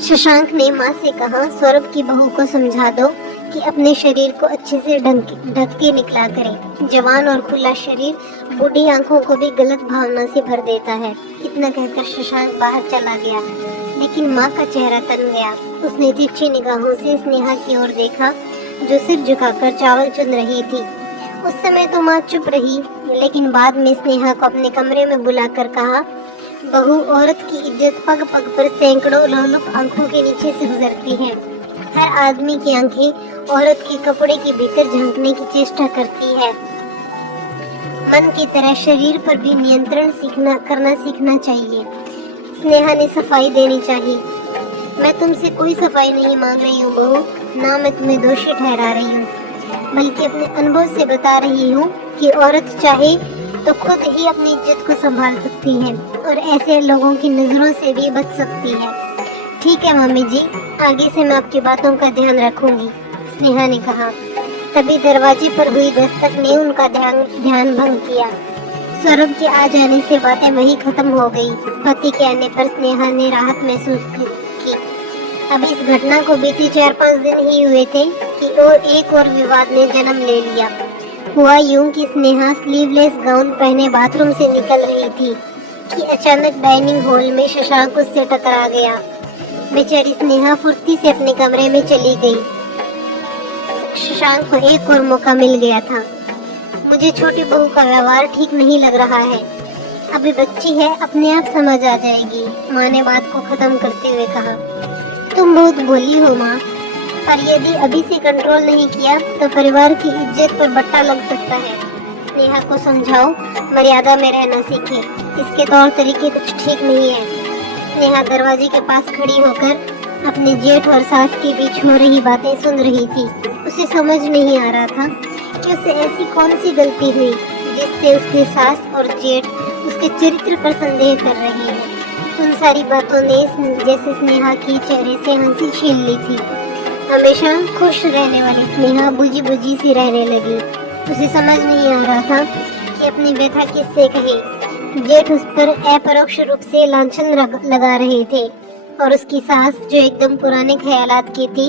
शशांक ने माँ से कहा, सौरभ की बहू को समझा दो कि अपने शरीर को अच्छे से ढक के निकला करे। जवान और खुला शरीर बूढ़ी आंखों को भी गलत भावना से भर देता है। इतना कहकर शशांक बाहर चला गया, लेकिन माँ का चेहरा तन गया। उसने तिरछी निगाहों से स्नेहा की ओर देखा, जो सिर झुकाकर चावल चुन रही थी। उस समय तो माँ चुप रही, लेकिन बाद में स्नेहा को अपने कमरे में बुलाकर कहा, बहू, औरत की इज्जत पग पग पर सैकड़ों लोलुप आंखों के नीचे से गुजरती है। हर आदमी की आंखें औरत के कपड़े के भीतर झांकने की चेष्टा करती है। मन की तरह शरीर पर भी नियंत्रण करना सीखना चाहिए। स्नेहा ने सफाई देनी चाहिए। मैं तुमसे कोई सफाई नहीं मांग रही हूँ बहू, ना मैं तुम्हें दोषी ठहरा रही हूँ, बल्कि अपने अनुभव से बता रही हूँ कि औरत चाहे तो खुद ही अपनी इज्जत को संभाल सकती है और ऐसे लोगों की नजरों से भी बच सकती है। ठीक है मम्मी जी, आगे से मैं आपकी बातों का ध्यान रखूंगी, स्नेहा ने कहा। तभी दरवाजे पर हुई दस्तक ने उनका ध्यान भंग किया। सौरभ के आ जाने से बातें वही खत्म हो गई। पति के आने पर स्नेहा ने राहत महसूस की। अब इस घटना को बीते 4-5 दिन ही हुए थे कि एक और विवाद ने जन्म ले लिया। हुआ यूं कि स्नेहा स्लीवलेस गाउन पहने बाथरूम से निकल रही थी कि अचानक डाइनिंग हॉल में शशांक उससे टकरा गया। बेचारी स्नेहा फुर्ती से अपने कमरे में चली गई। शशांक को एक और मौका मिल गया था। मुझे छोटी बहू का व्यवहार ठीक नहीं लग रहा है। अभी बच्ची है, अपने आप समझ आ जाएगी, माँ ने बात को खत्म करते हुए कहा। तुम बहुत भोली हो माँ, पर यदि अभी से कंट्रोल नहीं किया तो परिवार की इज्जत पर बट्टा लग सकता है। स्नेहा को समझाओ, मर्यादा में रहना सीखे। इसके तौर तरीके कुछ ठीक नहीं है। स्नेहा दरवाजे के पास खड़ी होकर अपने जेठ और सास के बीच हो रही बातें सुन रही थी। उसे समझ नहीं आ रहा था कि उसे ऐसी कौन सी गलती हुई जिससे उसके सास और जेठ उसके चरित्र पर संदेह कर रही है। उन सारी बातों ने जैसे स्नेहा की चेहरे से हंसी छीन ली थी। हमेशा खुश रहने वाली स्नेहा बुझी बुझी सी रहने लगी। उसे समझ नहीं आ रहा था कि अपनी व्यथा किससे कहे। जेठ उस पर अपरोक्ष रूप से लांछन लगा रहे थे और उसकी सास, जो एकदम पुराने ख्यालात की थी,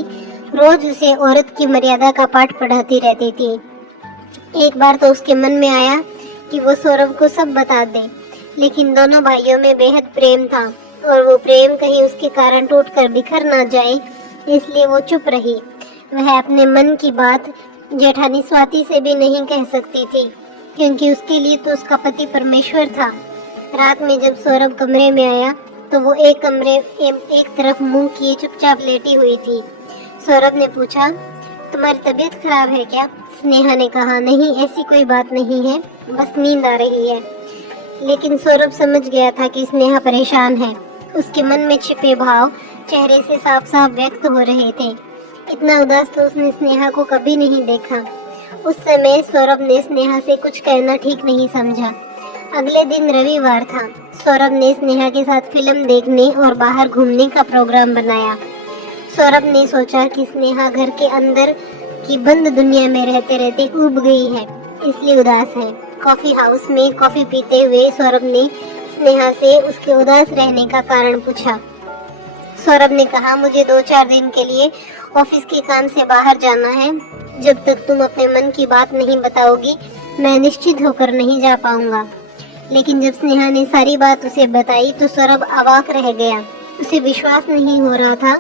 रोज उसे औरत की मर्यादा का पाठ पढ़ाती रहती थी। एक बार तो उसके मन में आया कि वो सौरभ को सब बता दे, लेकिन दोनों भाइयों में बेहद प्रेम था और वो प्रेम कहीं उसके कारण टूटकर बिखर ना जाए, इसलिए वो चुप रही। वह अपने मन की बात जेठानी स्वाति से भी नहीं कह सकती थी, क्योंकि उसके लिए तो उसका पति परमेश्वर था। रात में जब सौरभ कमरे में आया तो वो एक तरफ मुंह किए चुपचाप लेटी हुई थी। सौरभ ने पूछा, तुम्हारी तबीयत खराब है क्या? स्नेहा ने कहा, नहीं, ऐसी कोई बात नहीं है, बस नींद आ रही है। लेकिन सौरभ समझ गया था कि स्नेहा परेशान है। उसके मन में छिपे भाव चेहरे से साफ साफ व्यक्त हो रहे थे। इतना उदास तो उसने स्नेहा को कभी नहीं देखा। उस समय सौरभ ने स्नेहा से कुछ कहना ठीक नहीं समझा। अगले दिन रविवार था। सौरभ ने स्नेहा के साथ फिल्म देखने और बाहर घूमने का प्रोग्राम बनाया। सौरभ ने सोचा कि स्नेहा घर के अंदर की बंद दुनिया में रहते रहते ऊब गई है, इसलिए उदास है। कॉफी हाउस में कॉफी पीते हुए सौरभ ने स्नेहा से उसके उदास रहने का कारण पूछा। सौरभ ने कहा, मुझे 2-4 दिन के लिए ऑफिस के काम से बाहर जाना है। जब तक तुम अपने मन की बात नहीं बताओगी, मैं निश्चित होकर नहीं जा पाऊंगा। लेकिन जब स्नेहा ने सारी बात उसे बताई तो सौरभ अवाक रह गया। उसे विश्वास नहीं हो रहा था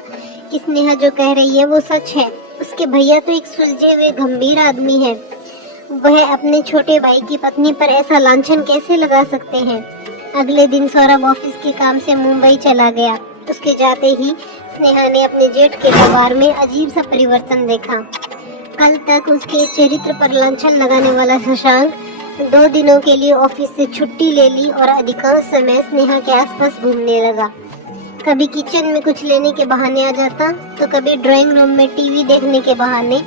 कि स्नेहा जो कह रही है वो सच है। उसके भैया तो एक सुलझे हुए गंभीर आदमी है। वह अपने छोटे भाई की पत्नी पर ऐसा लांछन कैसे लगा सकते हैं? अगले दिन सौरभ ऑफिस के काम से मुंबई चला गया। उसके जाते ही स्नेहा ने अपने जेठ के व्यवहार में अजीब सा परिवर्तन देखा। कल तक उसके चरित्र पर लांछन लगाने वाला शशांक 2 दिनों के लिए ऑफिस से छुट्टी ले ली और अधिकांश समय स्नेहा के आसपास घूमने लगा। कभी किचन में कुछ लेने के बहाने आ जाता, तो कभी ड्राइंग रूम में टीवी देखने के बहाने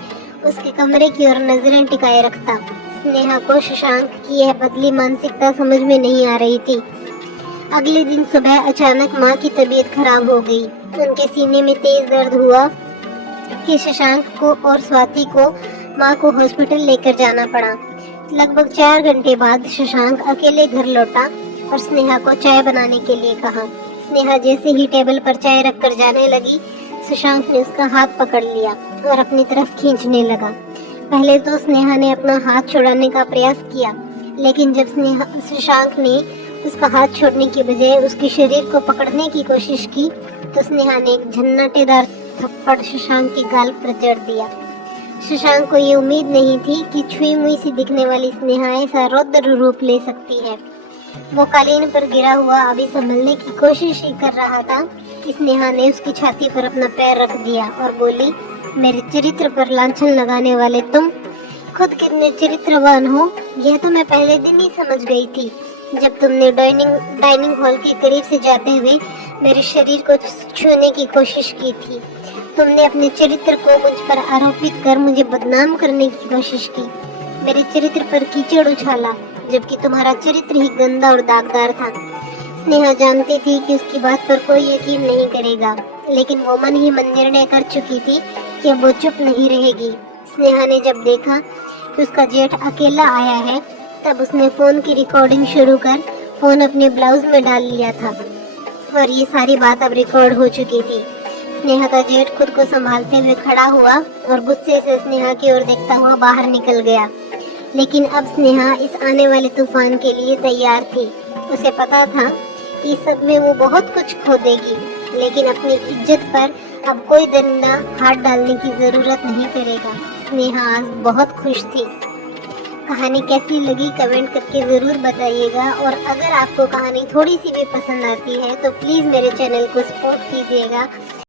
उसके कमरे की ओर नजरें टिकाए रखता। स्नेहा को शशांक की यह बदली मानसिकता समझ में नहीं आ रही थी। अगले दिन सुबह अचानक माँ की तबीयत खराब हो गई। उनके सीने में तेज दर्द हुआ कि शशांक को और स्वाति को माँ को हॉस्पिटल लेकर जाना पड़ा। लगभग 4 घंटे बाद शशांक अकेले घर लौटा और स्नेहा को चाय बनाने के लिए कहा। स्नेहा जैसे ही टेबल पर चाय रखकर जाने लगी, शशांक ने उसका हाथ पकड़ लिया और अपनी तरफ खींचने लगा। पहले तो स्नेहा ने अपना हाथ छुड़ाने का प्रयास किया, लेकिन जब शशांक ने उसका हाथ छोड़ने की बजाय उसके शरीर को पकड़ने की कोशिश की, तो स्नेहा ने एक झन्नाटेदार थप्पड़ शशांक के गाल पर जड़ दिया। शशांक को ये उम्मीद नहीं थी कि छुई मुई सी दिखने वाली स्नेहा ऐसा रौद्र रूप ले सकती है। वो कालीन पर गिरा हुआ अभी संभलने की कोशिश ही कर रहा था कि स्नेहा ने उसकी छाती पर अपना पैर रख दिया और बोली, मेरे चरित्र पर लांछन लगाने वाले तुम खुद कितने चरित्रवान हो, यह तो मैं पहले दिन ही समझ गई थी, जब तुमने डाइनिंग हॉल के करीब से जाते हुए मेरे शरीर को छूने की कोशिश की थी। तुमने अपने चरित्र को मुझ पर आरोपित कर मुझे बदनाम करने की कोशिश की, मेरे चरित्र पर कीचड़ उछाला, जबकि तुम्हारा चरित्र ही गंदा और दागदार था। स्नेहा जानती थी कि उसकी बात पर कोई यकीन नहीं करेगा, लेकिन वो मन ही मन निर्णय कर चुकी थी कि अब वो चुप नहीं रहेगी। स्नेहा ने जब देखा कि उसका जेठ अकेला आया है, तब उसने फोन की रिकॉर्डिंग शुरू कर फोन अपने ब्लाउज में डाल लिया था और ये सारी बात अब रिकॉर्ड हो चुकी थी। स्नेहा का जेठ खुद को संभालते हुए खड़ा हुआ और गुस्से से स्नेहा की ओर देखता हुआ बाहर निकल गया। लेकिन अब स्नेहा इस आने वाले तूफान के लिए तैयार थी। उसे पता था कि सब में वो बहुत कुछ खो देगी, लेकिन अपनी इज्जत पर अब कोई दरिंदा हाथ डालने की जरूरत नहीं करेगा। स्नेहा आज बहुत खुश थी। कहानी कैसी लगी कमेंट करके ज़रूर बताइएगा, और अगर आपको कहानी थोड़ी सी भी पसंद आती है तो प्लीज़ मेरे चैनल को सपोर्ट कीजिएगा।